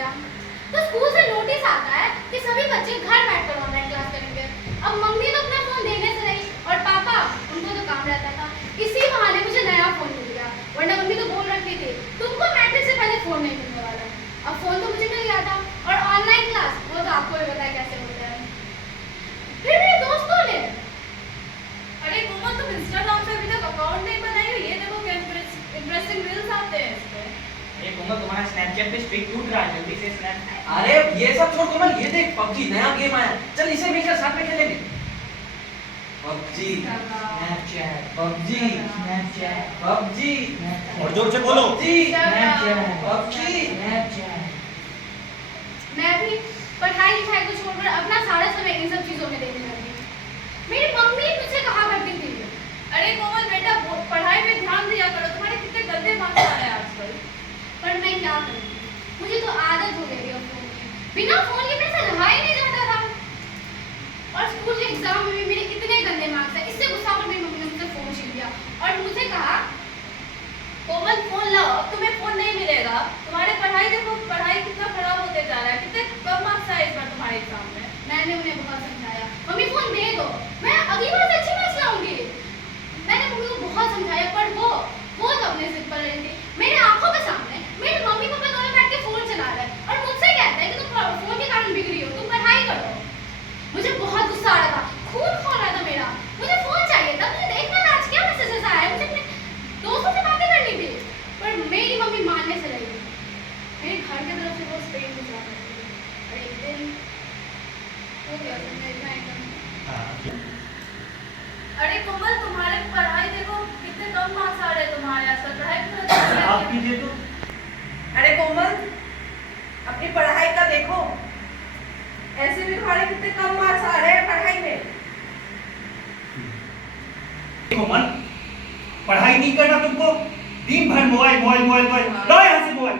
गया। तो स्कूल से नोटिस आता है कि सभी बच्चे घर बैठकर ऑनलाइन क्लास करेंगे। अब मम्मी तो अपना फोन देने से रही और पापा उनको तो काम रहता था। इसी बहाने मुझे नया फोन मिल गया, वरना मम्मी तो बोल रखी थी तुमको मैट्रिक से पहले फोन नहीं मिलने वाला। अब फोन तो मुझे मिल गया था और ऑनलाइन क्लास वो तो आपको भी पता है कैसे होते हैं। फिर मेरे दोस्तों ने अरे कोमल तुम इंस्टाग्राम पे अभी तक अकाउंट नहीं बनाई हो, ये देखो क्या इंटरेस्टिंग रील्स आते हैं इस पे। अरे कोमल तुम्हारा स्नैपचैट पे स्ट्रिक टूट रहा है, जल्दी से स्नैप। अरे ये सब छोड़ कोमल, ये देख पबजी नया गेम आया, चल इसे मिलकर साथ में खेलेंगे। PUBG Snapchat PUBG Snapchat PUBG और जोर से बोलो। PUBG Snapchat PUBG. स्नैपचैट। मैं भी पढ़ाई लिखाई को छोड़कर अपना सारा समय इन सब चीजों में देने लगी। मेरी मम्मी मुझसे कहा करती थी अरे कोमल बेटा पढ़ाई पे ध्यान दिया करो, तुम्हारे कितने गंदे मार्क्स आ रहे हैं आजकल। पर मैं क्या करूं, मुझे तो आदत हो गई है फोन की। बिना फोन के मेरे से रहा ही नहीं जाता था। और स्कूल के एग्जाम में भी मेरे इतने गंदे मार्क्स हैं, इससे गुस्सा होकर मेरी मम्मी ने मुझसे फोन छीन लिया और मुझे कहा कोमल फोन लाओ, अब तुम्हें फोन नहीं मिलेगा। तुम्हारे पढ़ाई देखो, पढ़ाई कितना खराब होते जा रहा है, कितने कम मार्क्स आए इस बार तुम्हारे एग्जाम में। मैंने उन्हें बहुत समझाया, मम्मी फोन दे दो, मैं अगली बार से अच्छी मार्क्स लाऊंगी। मैंने मम्मी को बहुत समझाया पर वो तो अपने जिद पर रही थी। मेरे आंखों के सामने मेरे मम्मी पापा दोनों बैठ के फोन चला रहे हैं और मुझसे कहते हैं कि तुम फोन के कारण बिगड़ी हो, तुम पढ़ाई करो। मुझे बहुत गुस्सा आ रहा था, खून खोल रहा था मेरा। मुझे फोन चाहिए था, मुझे देखना था आज क्या मैसेजेस आया है, मुझे अपने दोस्तों से बातें करनी थी। पर मेरी मम्मी मानने से रही। मेरे घर की तरफ से वो स्पेन गुजरा करती थी और एक दिन हो गया तो मैं इतना एकदम। अरे कोमल तुम्हारे पढ़ाई देखो कितने कम मार्क्स आ रहे हैं तुम्हारे आजकल, पढ़ाई पूरा आप कीजिए तो। अरे कोमल अपनी पढ़ाई का देखो, ऐसे भी तुम्हारे कितने कम मार्क्स आ रहे हैं पढ़ाई में। कोमल पढ़ाई नहीं करना तुमको, दिन भर मोबाइल मोबाइल मोबाइल मोबाइल, लो यहाँ से मोबाइल।